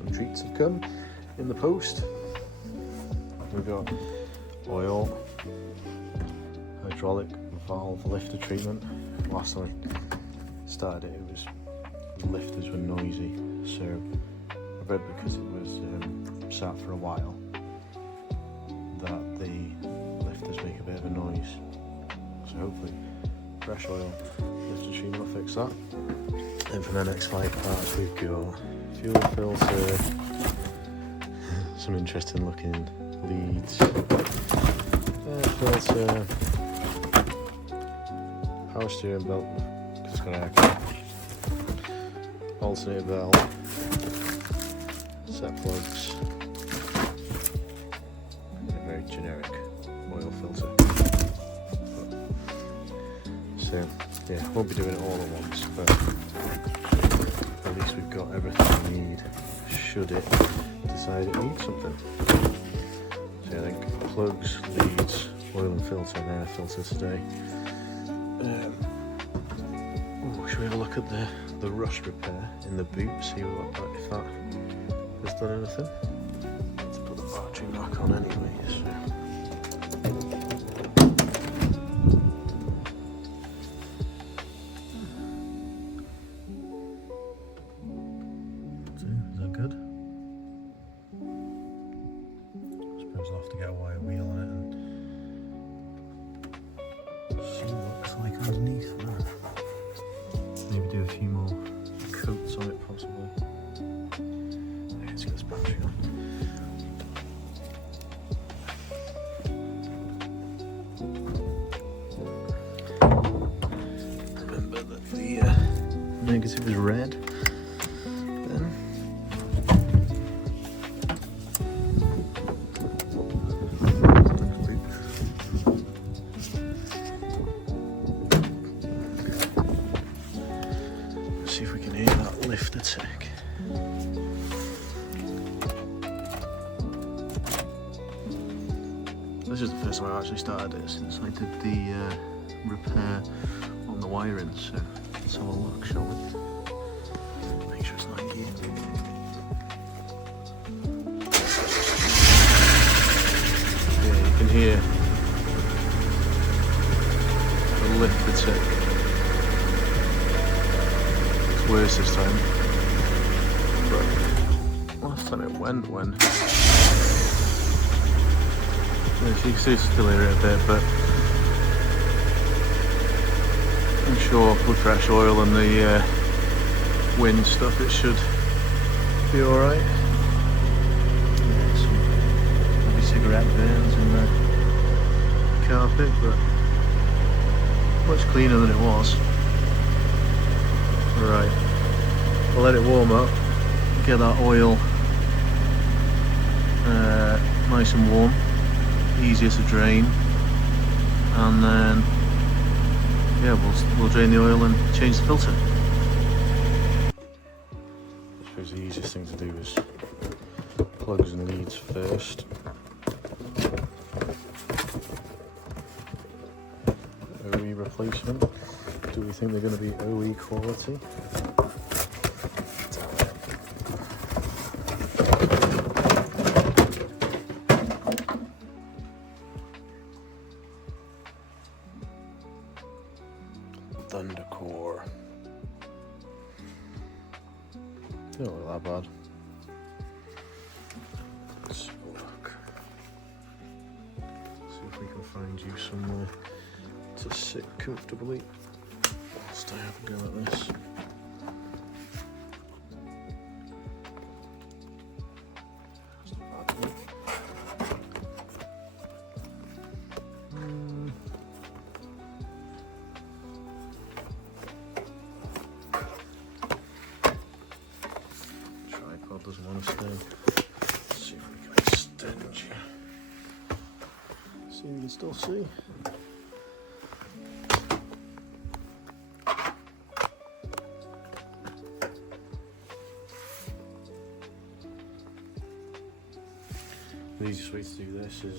some treats have come in the post. We've got oil, hydraulic valve lifter treatment. Last time I started it, the lifters were noisy, so I read because it was sat for a while that the lifters make a bit of a noise. So hopefully fresh oil lifter treatment will fix that. Then from MX-5 parts we've got fuel filter, some interesting looking leads, air filter, power steering belt because it's got air conditioning, alternator valve, set plugs, and a very generic oil filter. So yeah, won't be doing it all at once, but at least we've got everything we need should it decide it needs something. So I think plugs, leads, oil and filter and air filter today. Should we have a look at the rust repair in the boot, see if that has done anything? Let's put the battery back on anyway. So is that good? I suppose I'll have to get a wire wheel on it and see what it looks like underneath that. Maybe do a few more coats on it possibly. Okay, let's get this battery on. Remember that the negative is red. Then see if we can hear that lifter tick. This is the first time I've actually started it since I did the repair on the wiring, so let's have a look, shall we? Make sure it's not here. Yeah, you can hear the lifter tick. Worse this time, but last time it went when you can still hear it a bit, but I'm sure with fresh oil and the wind stuff it should be alright. Yeah, some maybe cigarette burns in the carpet, but much cleaner than it was. Right, we'll let it warm up, get that oil nice and warm, easier to drain, and then yeah, we'll drain the oil and change the filter. I suppose the easiest thing to do is plugs and leads first. OE replacement. Do we think they're going to be OE quality? Thundercore. Don't look that bad. Let's have a look. See if we can find you somewhere to sit comfortably whilst I have a go at this. That's not bad. Tripod doesn't want to stay. Let's see if we can extend you. See if you can still see. The easiest way to do this is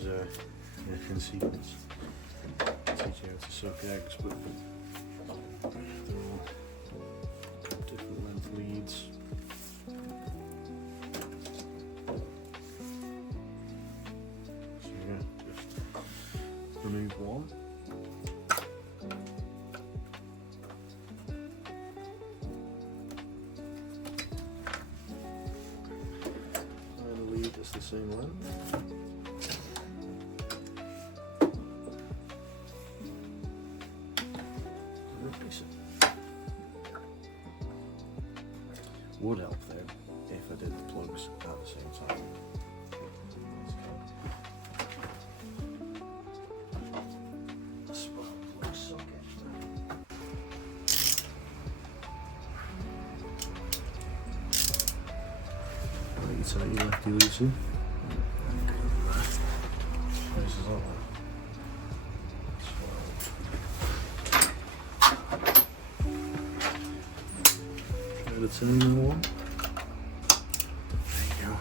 in sequence. Teach you how to soak eggs, but they're all different length leads. remove one. And the lead is the same length. Would help though if I did the plugs at the same time. Right, so you lefty loosey. Places like that. The terminal one. There you go.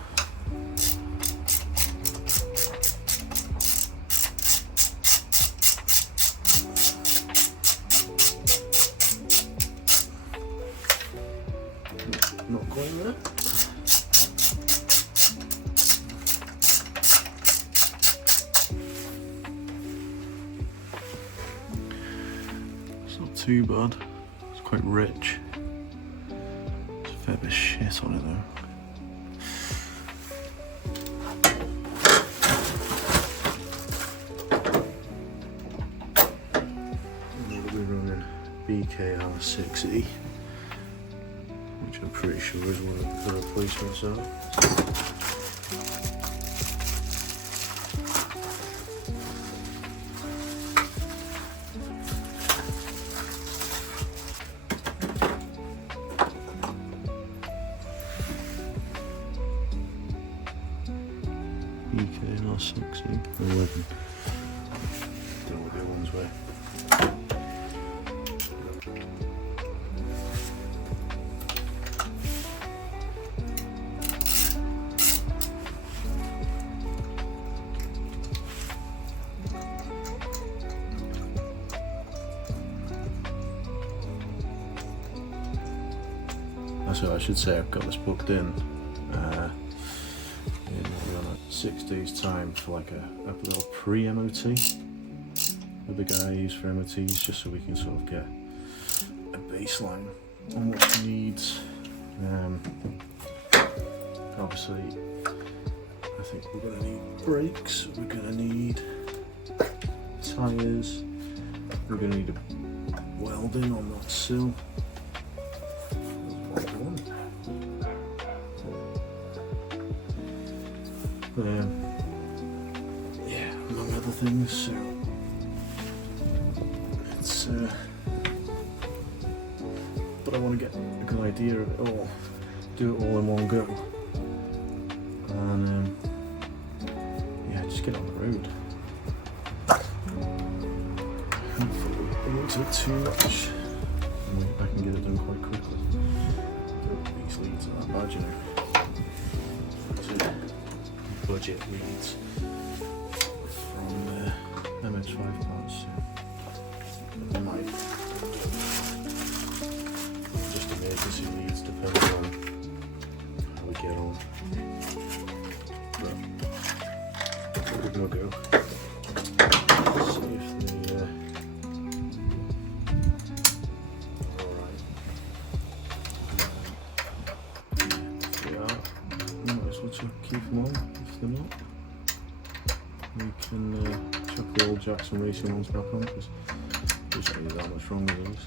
Not quite there. It's not too bad. It's quite rich. Fair bit of shit on it though. We'll be running BKR6E, which I'm pretty sure is one of the replacements are. BKR6E 11. Don't know what the other ones were. That's what I should say. I've got this booked in. 6 days time for like a little pre-MOT with the guy I use for MOTs, just so we can sort of get a baseline on what he needs. Obviously I think we're going to need brakes, we're going to need tyres, we're going to need a welding on that sill. Yeah, among other things, so it's but I want to get a good idea of it all, do it all in one go, and yeah, just get on the road. Hopefully it won't take too much, and I can get it done quite quickly. These leads are that bad, you know. Budget leads from MX-5 parts, so they might just emergency leads depending on how we get on. But we're gonna go see if they alright. If they are, might as well keep them on. If they're not, we can chuck the old Jackson Racing ones back on, because there's not really that much wrong with those.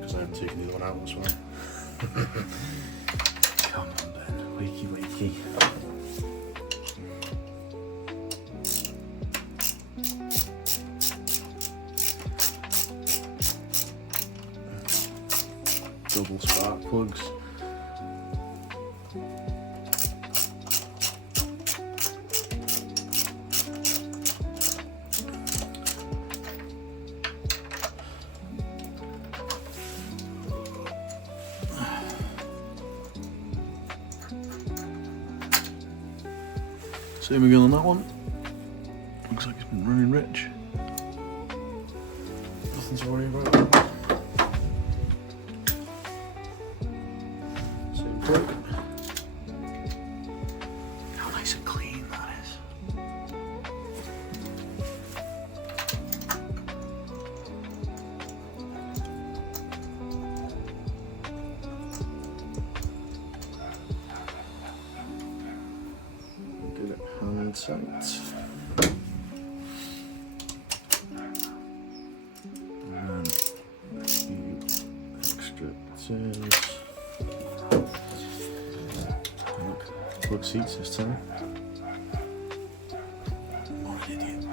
Because I haven't taken the other one out as well. Come on Ben, wakey wakey. Double spark plugs. Same again on that one. Looks like it's been running rich. Nothing to worry about. Same plate. How nice and clean that is. Get it hand tight. Plug seats this time. What an idiot.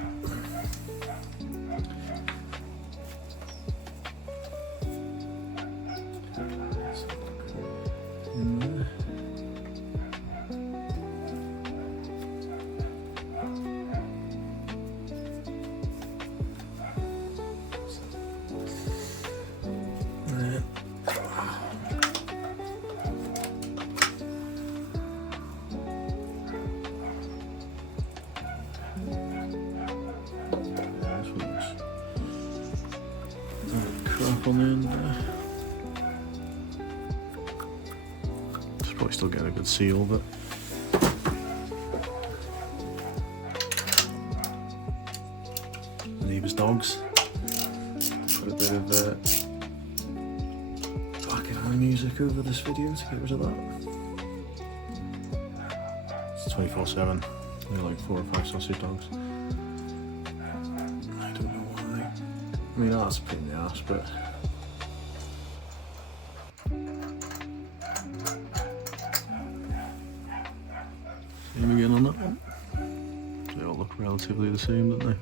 In there. Crap on the end there. Just probably still getting a good seal, but neighbours' dogs. Put a bit of background music over this video to get rid of that. It's 24/7. They're like 4 or 5 sausage dogs. I don't know why. I mean, that's a pain in the ass, but same again on that one. They all look relatively the same, don't they?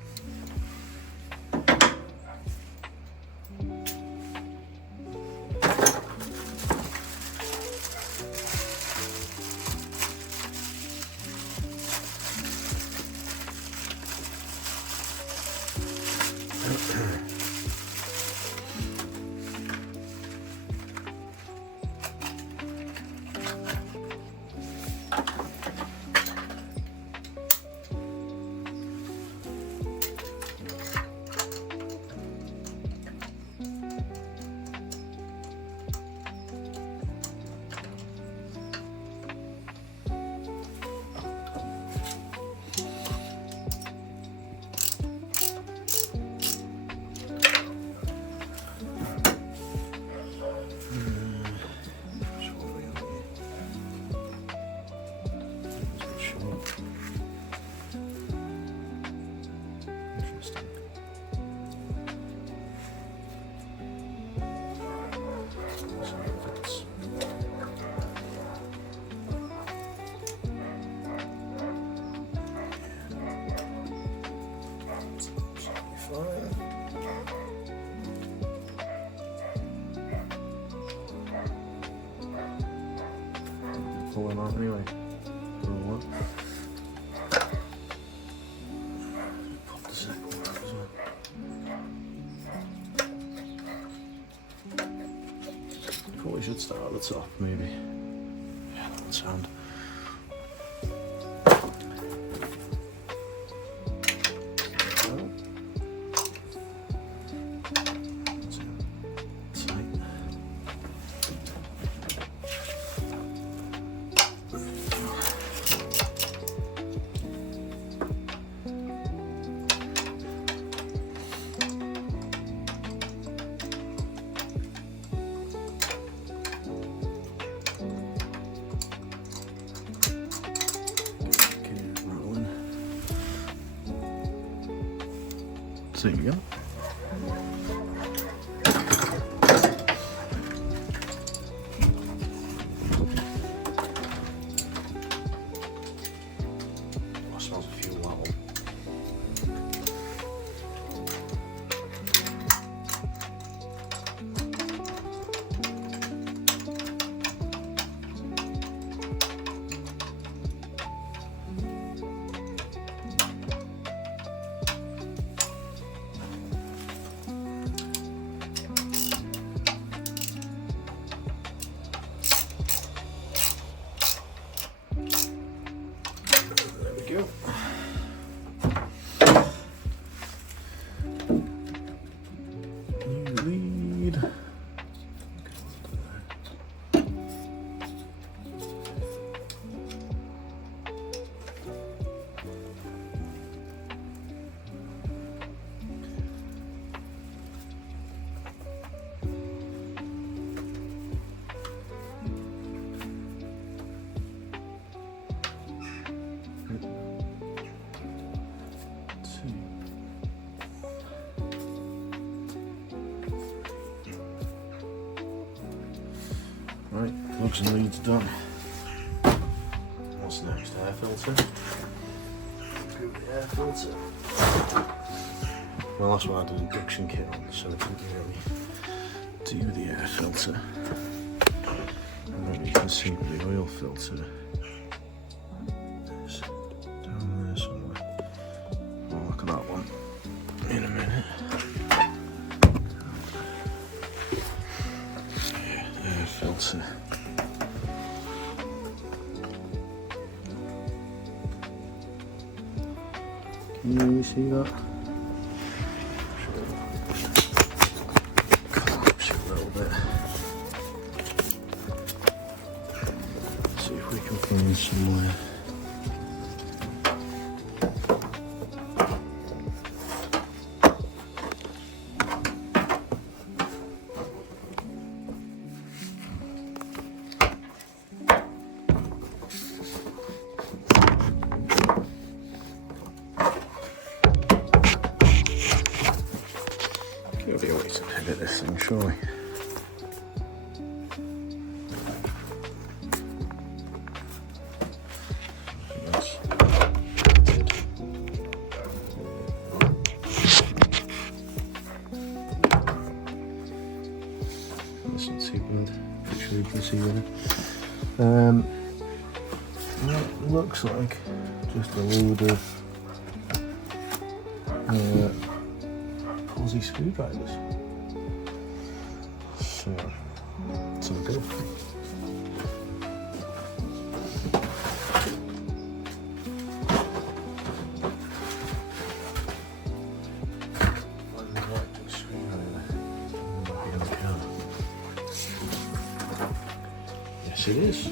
Pull them out anyway. Roll up. Pop the second one out as well. Probably should start at the top, maybe. Yeah, that would sound. There we go. Oh, smells of fuel, that one. Plugs and leads done. What's next? Air filter. Screw the air filter. Well, that's why I did a induction kit on, so I didn't really do the air filter. And then you can see the oil filter is down there somewhere. I'll look at that one in a minute. Air filter. Can you really see that? Collapse it a little bit. See if we can find somewhere. There'll be a way to pivot this thing, surely. This isn't too bad. Make sure you can see there. It looks like just a load of Aussie screwdrivers. So, let's have a go. Yes, it is.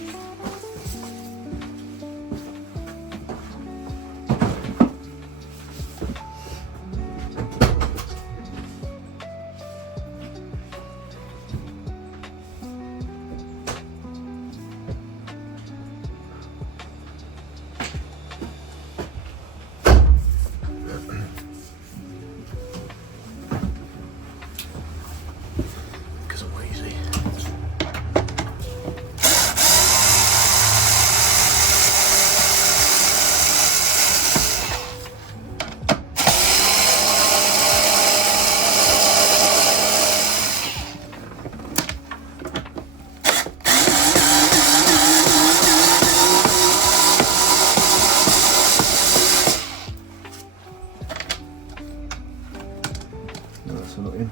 That's not in.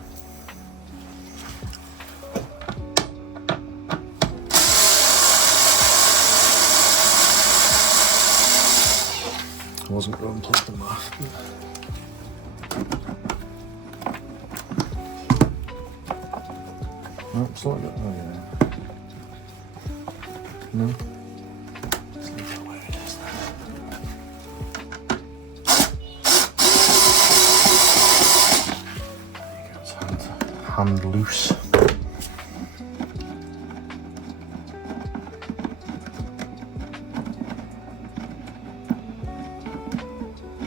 I wasn't going to take them off. No, it's like that. Oh yeah. No. Let's leave that where it is then. There you go, it's hand loose.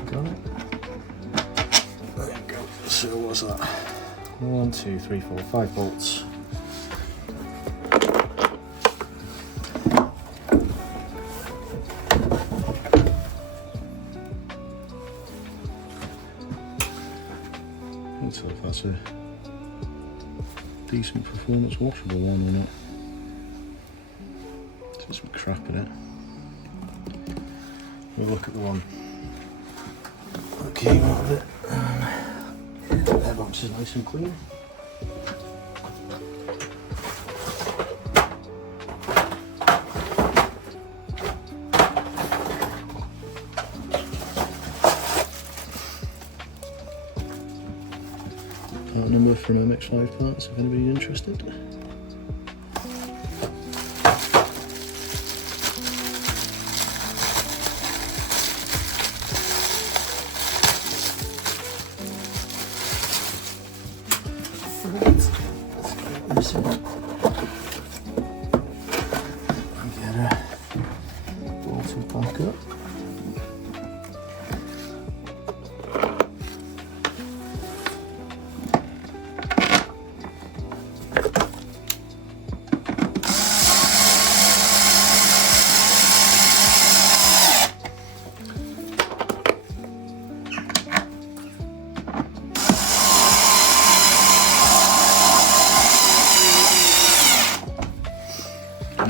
Got it? There you go. So what's that? 1, 2, 3, 4, 5 bolts. Let's see if that's a decent performance washable one or not. Just some crap in it. We'll look at the one that came out of it. The airbox is nice and clean. Part number from MX-5 parts if anybody's interested. Let's get this in and get her bolted back up.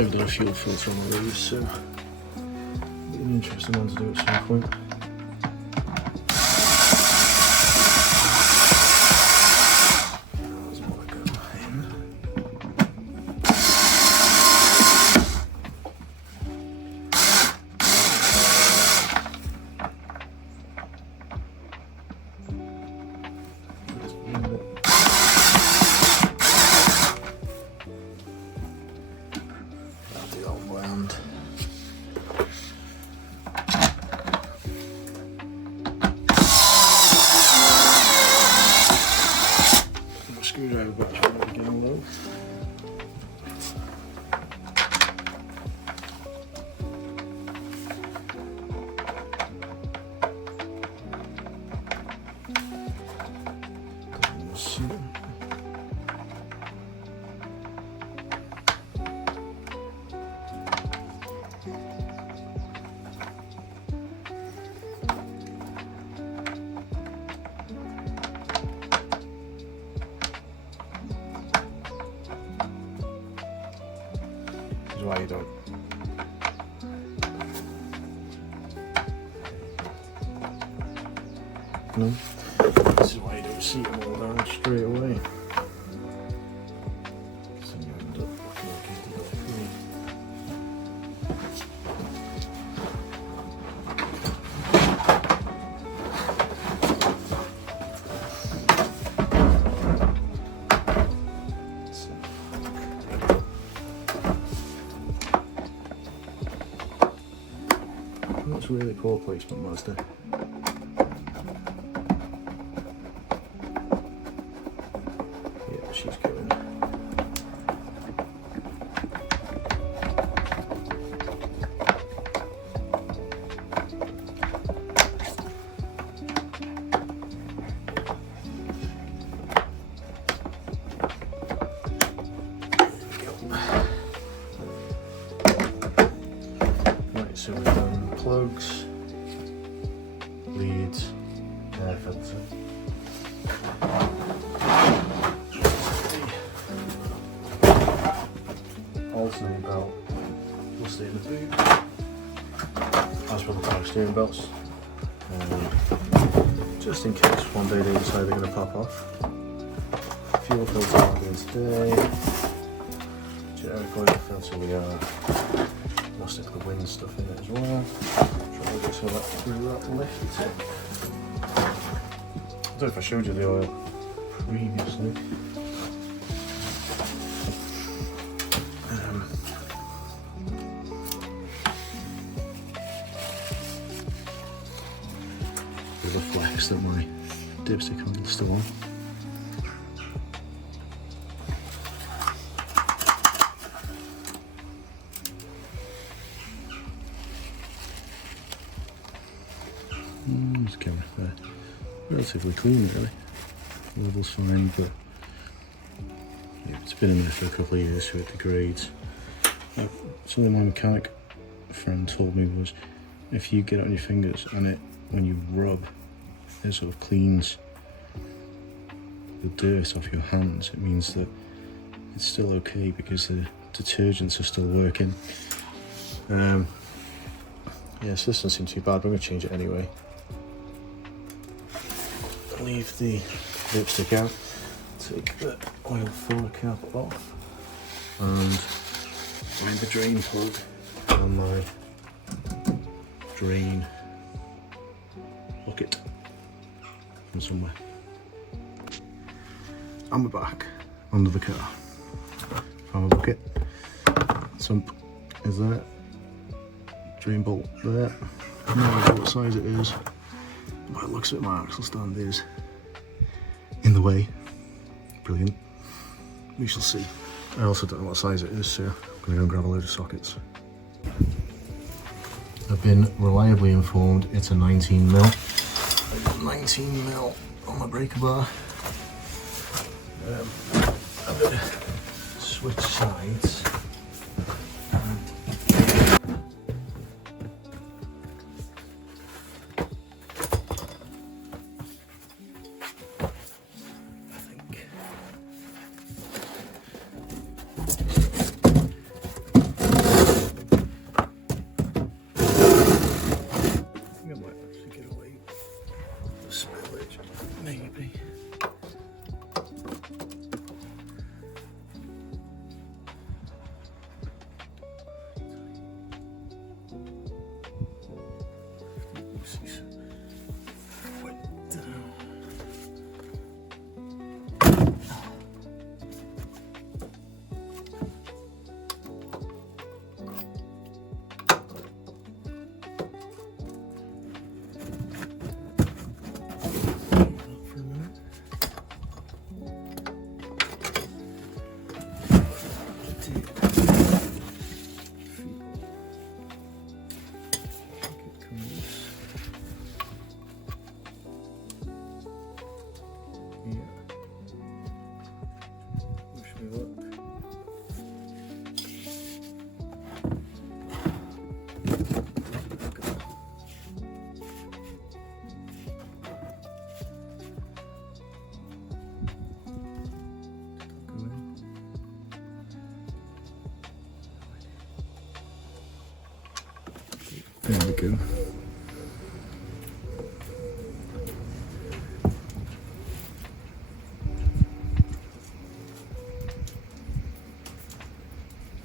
never done a fuel filter on one of these, so it'll be an interesting one to do at some point. Screwdriver back again though. Why you don't. No? This is why you don't see them all down straight away. So you end up looking like a DFE. That's really poor placement, Mazda. Yeah, she's going. Right, so we've done plugs, leads, air filter. Alternating belt will stay in the boot, as for the power steering belts. Just in case one day they decide they're going to pop off. Fuel filter I'm doing today. Generic oil filter we are. I'll stick the wind stuff in it as well. Try to get some of that through that lift. I don't know if I showed you the oil previously. There's a flex that my dipstick handle's still on. There's camera there. Relatively clean really. Level's fine, but yeah, it's been in there for a couple of years so it degrades. Something my mechanic friend told me was if you get it on your fingers and it, when you rub, it sort of cleans the dirt off your hands, it means that it's still okay because the detergents are still working. Yeah, so this doesn't seem too bad, but I'm going to change it anyway. Leave the lipstick out, take the oil filler cap off, and find the drain plug on my drain bucket from somewhere. And we're back under the car. Found my bucket. Sump is there. Drain bolt there. No idea what size it is. By the looks of it, my axle stand is in the way. Brilliant. We shall see. I also don't know what size it is, so I'm going to go and grab a load of sockets. I've been reliably informed it's a 19mm. I've got 19mm on my breaker bar. I'm going to switch sides. Lucy's went down. There we go.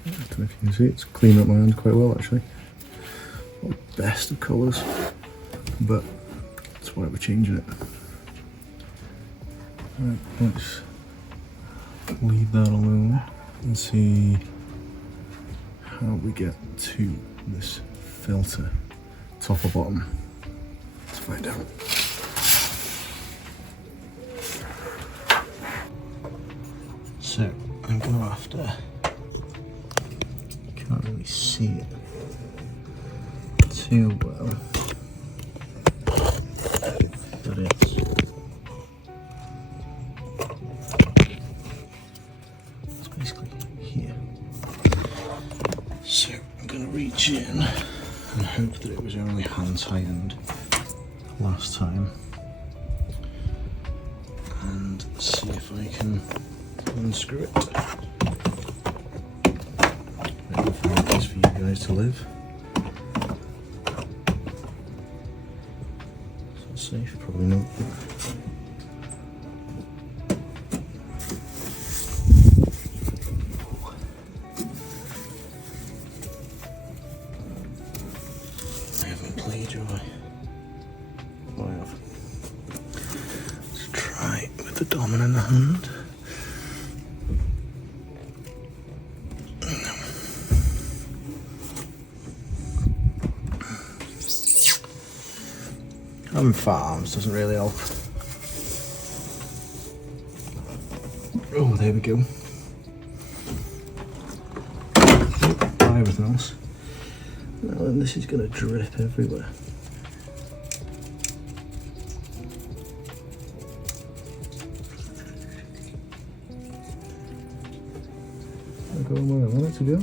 I don't know if you can see, it's cleaned up my hand quite well actually. Not the best of colours, but that's why we're changing it. Right, let's leave that alone and see how we get to this filter, top or bottom. Let's find out. So I'm going to have to, can't really see it too well, but it's basically here. So I'm going to reach in and hope that it was only hand tightened last time, and see if I can unscrew it. Hopefully it's for you guys to live. Is that safe? Probably not. I haven't played, have I? Oh, I have. Let's try with the dominant hand. Having fat arms doesn't really help. Oh, there we go. Try everything else. Now then, this is going to drip everywhere. I'm going where I want it to go.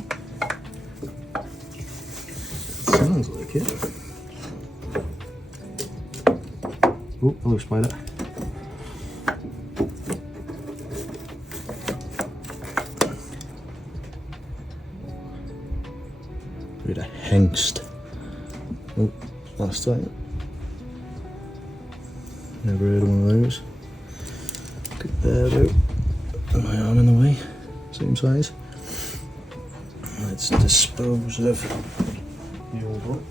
Sounds like it. Oh, hello spider. Bit of hengst. Oh, last time. Never heard of one of those. Good there though. My arm in the way. Same size. Let's dispose of the old one.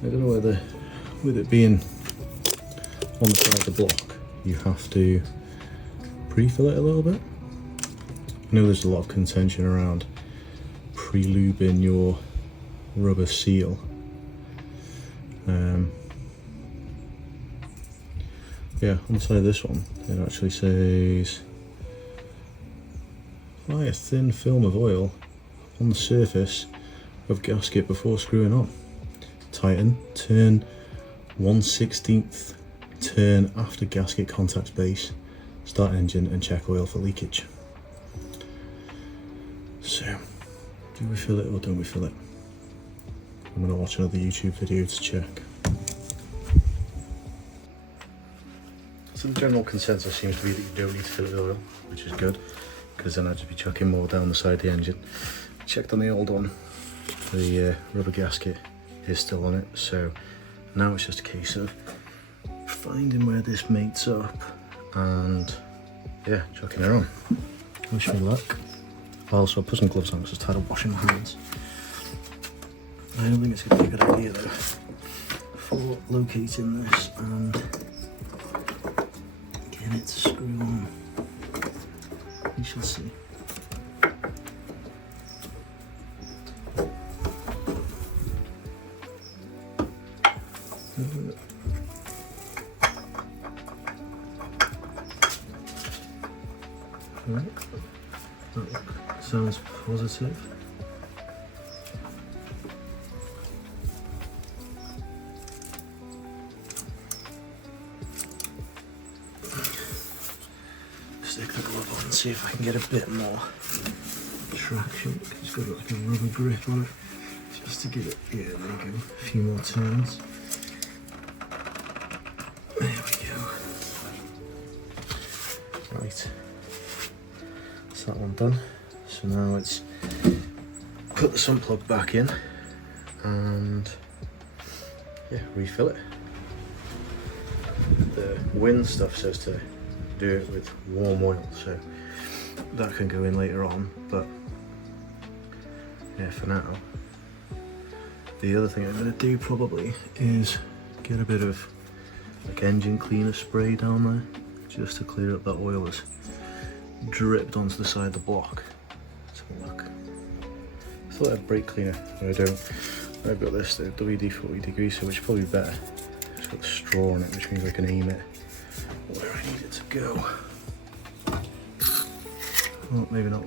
I don't know whether, with it being on the side of the block, you have to pre-fill it a little bit. I know there's a lot of contention around pre-lubing your rubber seal. Yeah, on the side of this one, it actually says, apply a thin film of oil on the surface of gasket before screwing on. Tighten, turn 1/16 turn after gasket contacts base, start engine and check oil for leakage. So, do we fill it or don't we fill it? I'm going to watch another YouTube video to check. So the general consensus seems to be that you don't need to fill it with oil, which is good, because then I'd just be chucking more down the side of the engine. Checked on the old one, the rubber gasket is still on it, so now it's just a case of finding where this mates up and yeah, chucking her on. Wish me luck. Also, I put some gloves on because I was tired of washing my hands. I don't think it's going to be a good idea though for locating this and getting it to screw on. We shall see. Right. That sounds positive. Stick the glove on and see if I can get a bit more traction. It's got like a rubber grip on it, just to give it. Yeah, there you go. A few more turns. There we go. Right. That's that one done. So now it's put the sump plug back in and yeah, refill it. The wind stuff says to do it with warm oil, so that can go in later on, but yeah, for now. The other thing I'm going to do probably is get a bit of like engine cleaner spray down there just to clear up that oil that's dripped onto the side of the block. Let's have a look. I thought I had brake cleaner, but I don't. I've got this, the WD-40 degreeser, which is probably better. It's got the straw on it, which means I can aim it where I need it to go. Well, maybe not.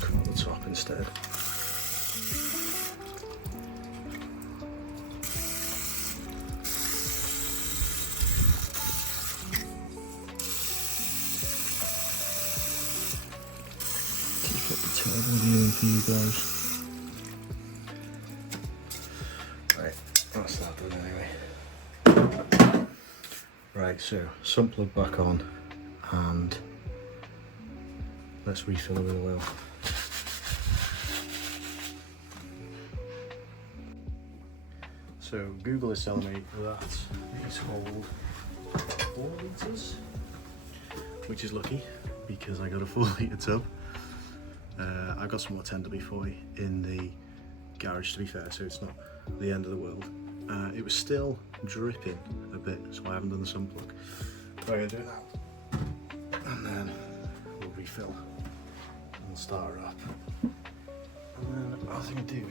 Come on the top instead. Keep up the terrible viewing for you guys. Right, that's that done anyway. Right, so sump plug back on and let's refill it with oil. So Google is telling me that these hold 4 litres, which is lucky because I got a 4 litre tub. I've got some more 10W40 in the garage, to be fair, so it's not the end of the world. It was still dripping a bit, so I haven't done the sump plug. But I'm going to do it now, and then we'll refill and we'll start her up. And then what I think I do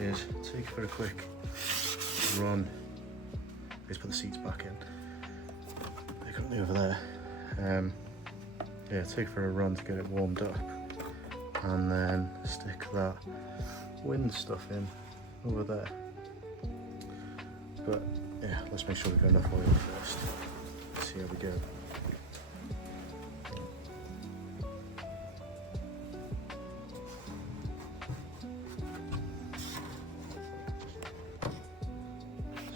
is take it for a quick run. Just put the seats back in. They're currently over there. Yeah, take it for a run to get it warmed up, and then stick that wind stuff in over there. But yeah, let's make sure we've got enough oil first. Let's see how we go.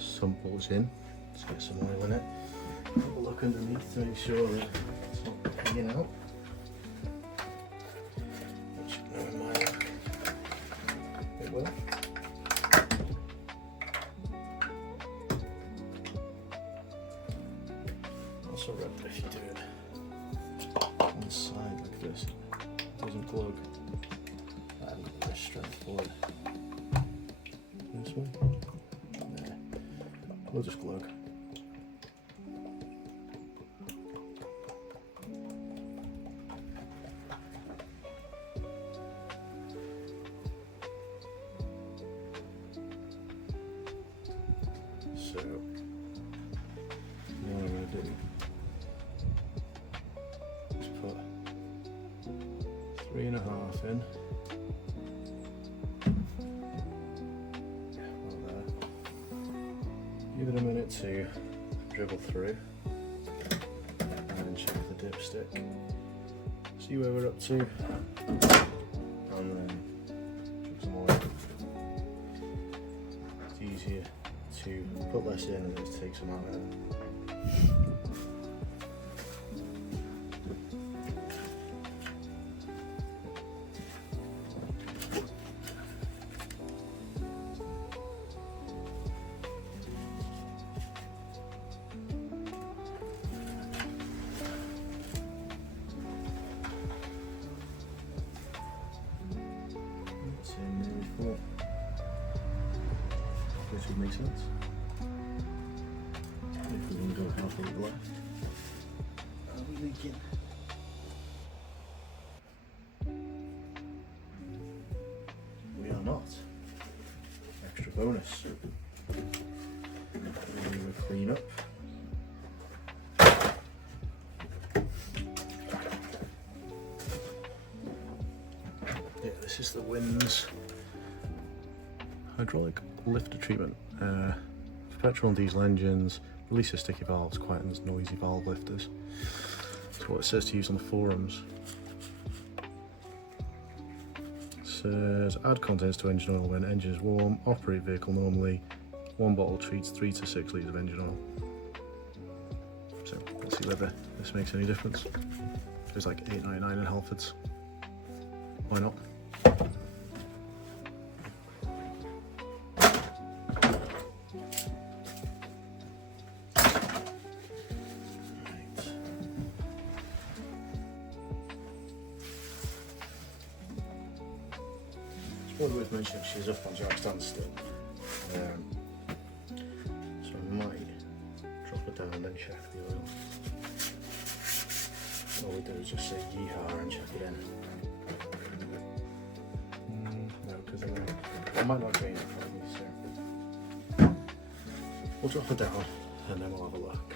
Sump bolts in. Let's get some oil in it. Have a look underneath to make sure that it's not hanging out. Which, no, in my luck, it will. Also remember, if you do it on the side like this, it doesn't plug. I haven't got the wrist strength for it. This one? There. We'll just glug. So, what I'm going to do is put 3.5 in. Well, there. Give it a minute to dribble through, and then check the dipstick. See where we're up to, and then chuck some oil. It's easier to put less in and just take some out of it. should make sense. If we're going to go halfway to the left, are we leaking? We are not. Extra bonus. We clean up. Yeah, this is the Winds hydraulic lifter treatment. For petrol and diesel engines, release of sticky valves quietens noisy valve lifters. That's what it says to use on the forums. It says add contents to engine oil when engine is warm, operate vehicle normally. One bottle treats 3 to 6 litres of engine oil. So let's see whether this makes any difference. It's like £8.99 in Halfords. Why not? It's probably worth mentioning she's up on jack standstill. So I might drop it down and then check the oil. All we do is just say yeehaw and check it in. No, because I might not gain it from me, so we'll drop it down and then we'll have a look.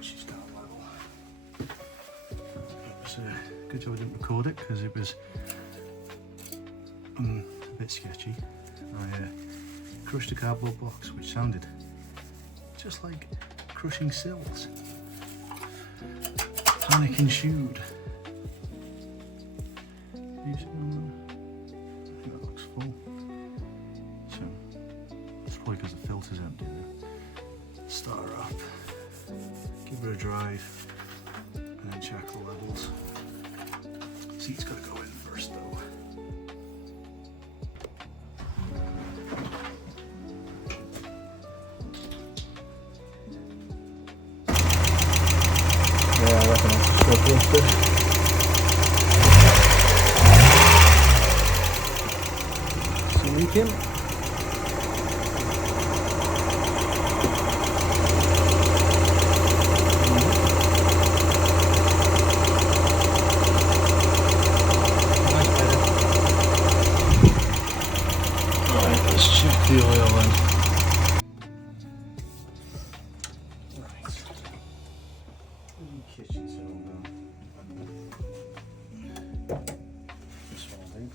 She's down level. It was good job I didn't record it because it was a bit sketchy. I crushed a cardboard box which sounded just like crushing sills. Panic ensued. You see on there? I think that looks full. So it's probably because the filter's empty now. Start her up. Give her a drive and then check the levels. Seat's got to go in first though. Yeah, I reckon I'll just go roadster. Some leaking. Check the oil then. Right. Kitchen's all done. This one, I think.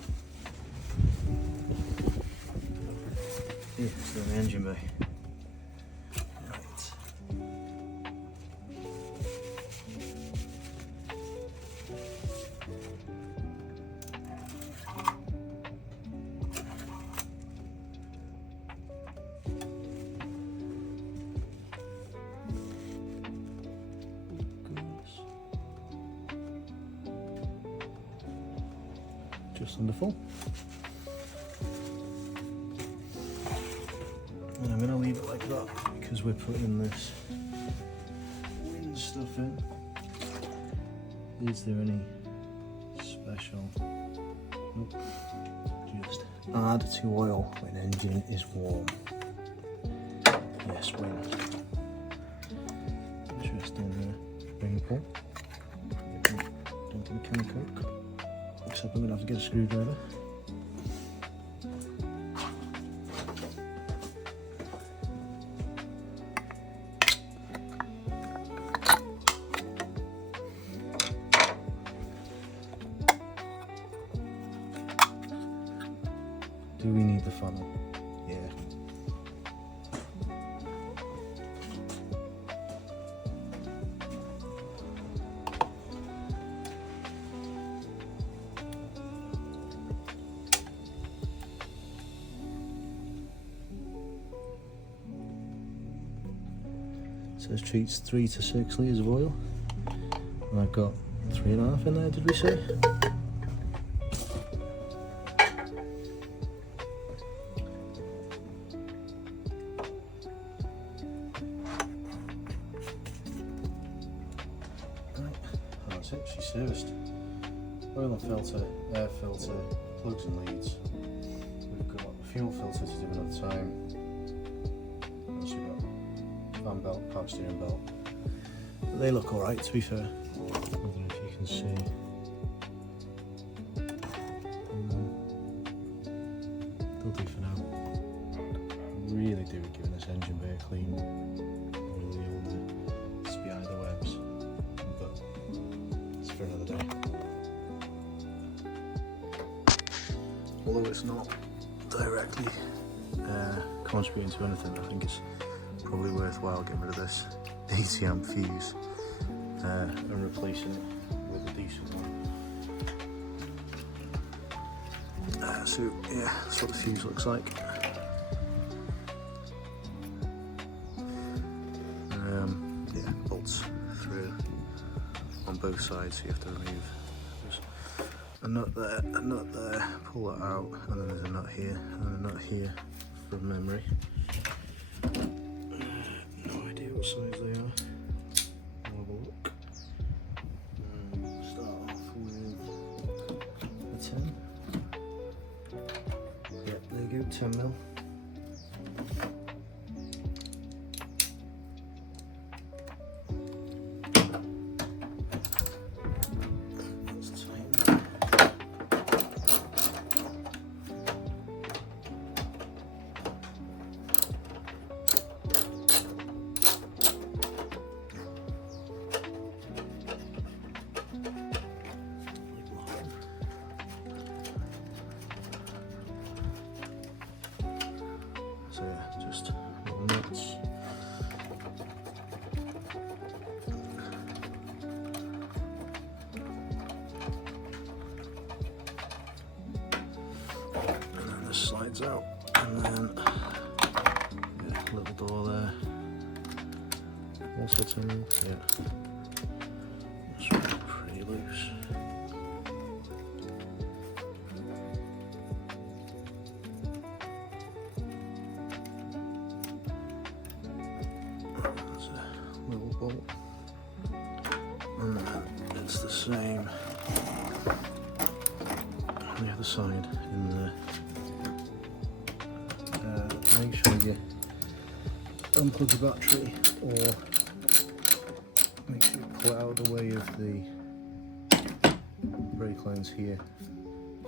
Yeah, it's the engine bay. Right. Just under full. And I'm going to leave it like that because we're putting this wind stuff in. Is there any special? Nope. Just add to oil when engine is warm. Yes, wind. Interesting spring pull. Don't get a coke. Except I'm going to have to get a screwdriver. Do we need the funnel? Yeah. Says treats 3 to 6 litres of oil, and I've got 3.5 in there, did we say? Right, that's it, she's serviced. Oil and filter, air filter, plugs and leads. We've got fuel filter to do another time. Also got fan belt, power steering belt. But they look alright, to be fair. I don't know if you can see. They'll do for now. Really do giving this engine bay a clean. Really all the spider webs. But it's for another day. Although it's not directly contributing to anything, I think it's probably worthwhile getting rid of this 80 amp fuse and replacing it with a decent one. So yeah, that's what the fuse looks like. Yeah, bolts through on both sides, so you have to remove a nut there, a nut there, pull that out, and then there's a nut here, and a nut here from memory. No idea what size they are. I'll have a look. Start off with a 10. Yeah, there you go, 10mm. So yeah, just little nuts. And then this slides out, and then yeah, little door there. Also tin, yeah. It's pretty loose. Little bolt, and then it's the same on the other side in there. Make sure you unplug the battery, or make sure you pull it out of the way of the brake lines here,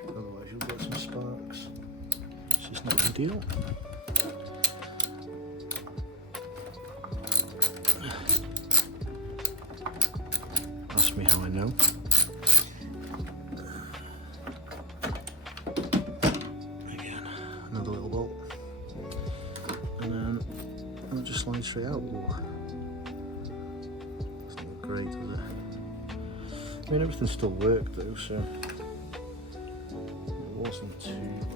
otherwise you'll get some sparks. It's just not ideal. Ask me how I know. Again, another little bolt, and then it'll just slide straight out. Whoa. Doesn't look great, does it? I mean, everything still worked though, so it wasn't too bad.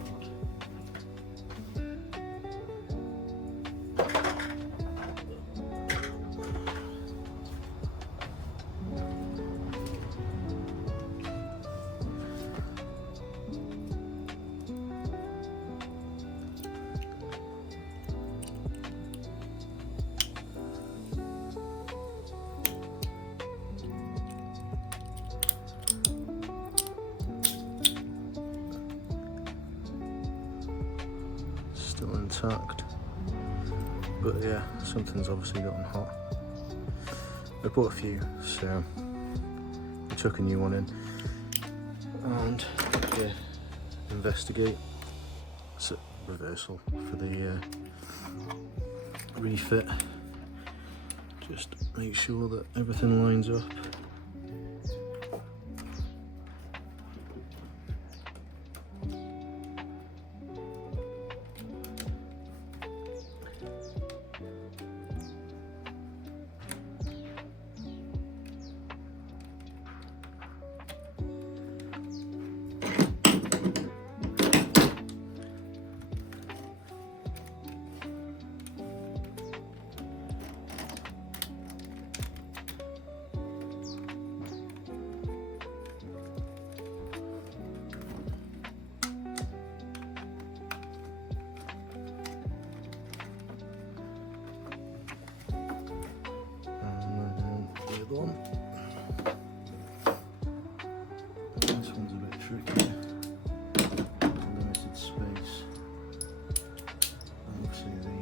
Still intact, but yeah, something's obviously gotten hot. I bought a few, so I took a new one in and yeah, investigate. It's a reversal for the refit. Just make sure that everything lines up. third one. This one's a bit tricky. Limited space. Obviously the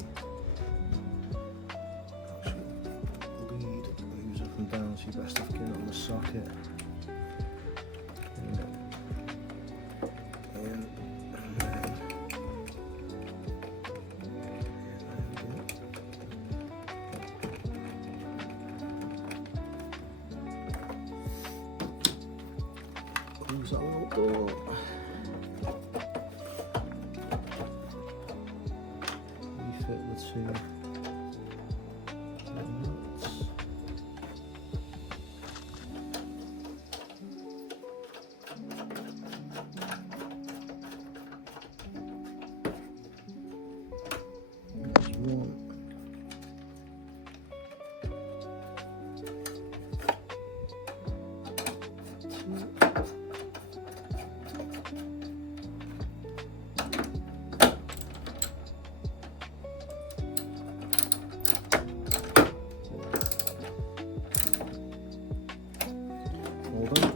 actual lead moves up and down, so you best have to get it on the socket. Close that one up door. Refit the two nuts. There's one. All done.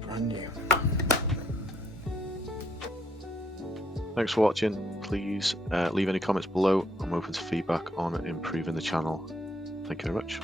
Brand new. Thanks for watching. Please leave any comments below. I'm open to feedback on improving the channel. Thank you very much.